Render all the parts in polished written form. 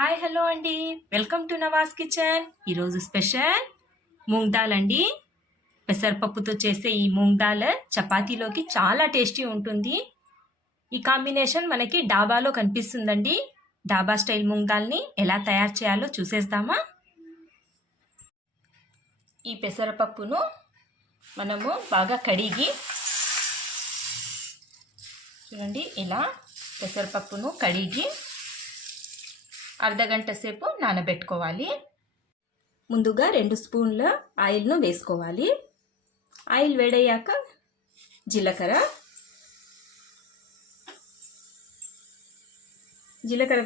Hi hello అండి, welcome to Nawaz kitchen. ఈరోజు special moong dal అండి. పెసరపప్పుతో చేసే ఈ మూంగ్ దాల్ చపాతీలోకి చాలా టేస్టీ ఉంటుంది. ఈ కాంబినేషన్ మనకి డాబాలో కనిపిస్తుందండి. డాబా స్టైల్ మూంగ్ దాల్ని ఎలా తయారు చేయాలో చూసేద్దామా. ఈ పెసరపప్పును మనము బాగా కడిగి చూడండి, ఇలా పెసరపప్పును కడిగి అర్ధగంట సేపు నానబెట్టుకోవాలి. ముందుగా 2 స్పూన్ల ఆయిల్ను వేసుకోవాలి. ఆయిల్ వేడయ్యాక జీలకర్ర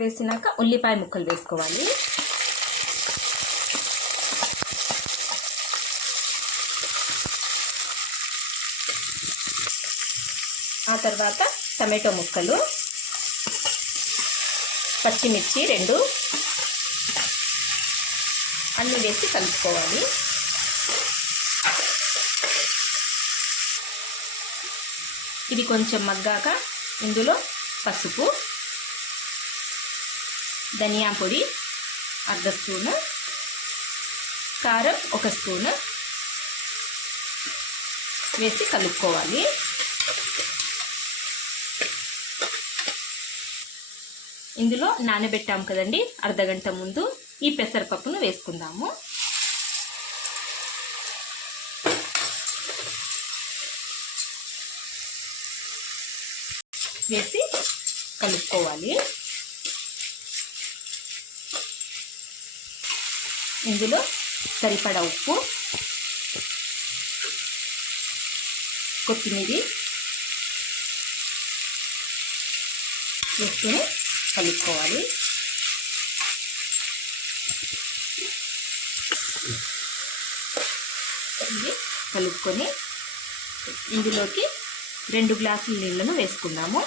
వేసినాక ఉల్లిపాయ ముక్కలు వేసుకోవాలి. ఆ తర్వాత టమాటో ముక్కలు, పచ్చిమిర్చి 2 అన్నీ వేసి కలుపుకోవాలి. ఇది కొంచెం మగ్గాక ఇందులో పసుపు, ధనియా పొడి 1/2 స్పూను, కారం 1 స్పూను వేసి కలుపుకోవాలి. ఇందులో నానబెట్టాం కదండి అర్ధగంట ముందు, ఈ పెసరపప్పును వేసుకుందాము. వేసి కలుపుకోవాలి. ఇందులో సరిపడా ఉప్పు, కొత్తిమీర వేసుకొని కలుపుకోవాలి. ఇది కలుపుకొని ఇందులోకి 2 గ్లాసుల నీళ్ళను వేసుకుందాము.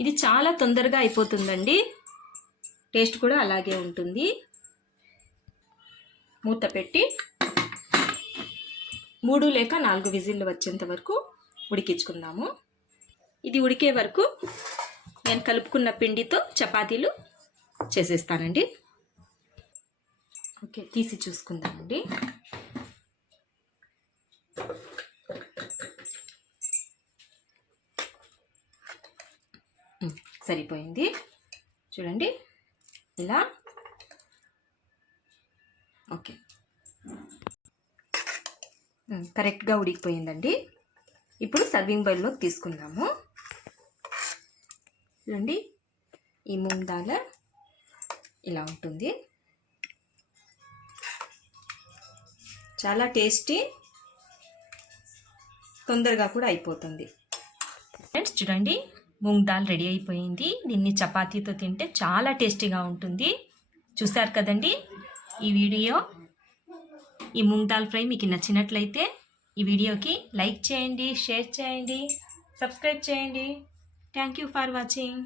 ఇది చాలా తొందరగా అయిపోతుందండి, టేస్ట్ కూడా అలాగే ఉంటుంది. మూత పెట్టి 3 లేక 4 విజిల్లు వచ్చేంత వరకు ఉడికించుకుందాము. ఇది ఉడికే వరకు నేను కలుపుకున్న పిండితో చపాతీలు చేసేస్తానండి. ఓకే, తీసి చూసుకుందామండి. సరిపోయింది చూడండి, ఇలా. ఓకే, కరెక్ట్గా ఉడికిపోయిందండి. ఇప్పుడు సర్వింగ్ బౌల్లోకి తీసుకుందాము. చూడండి, ఈ మూంగ్ దాల్ ఇలా ఉంటుంది. చాలా టేస్టీ, తొందరగా కూడా అయిపోతుంది. ఫ్రెండ్స్ చూడండి, మూంగ్ దాల్ రెడీ అయిపోయింది. దీన్ని చపాతీతో తింటే చాలా టేస్టీగా ఉంటుంది. చూసారు కదండి ఈ వీడియో. ఈ మూంగ్ దాల్ ఫ్రై మీకు నచ్చినట్లయితే ఈ వీడియోకి లైక్ చేయండి, షేర్ చేయండి, సబ్స్క్రైబ్ చేయండి. Thank you for watching.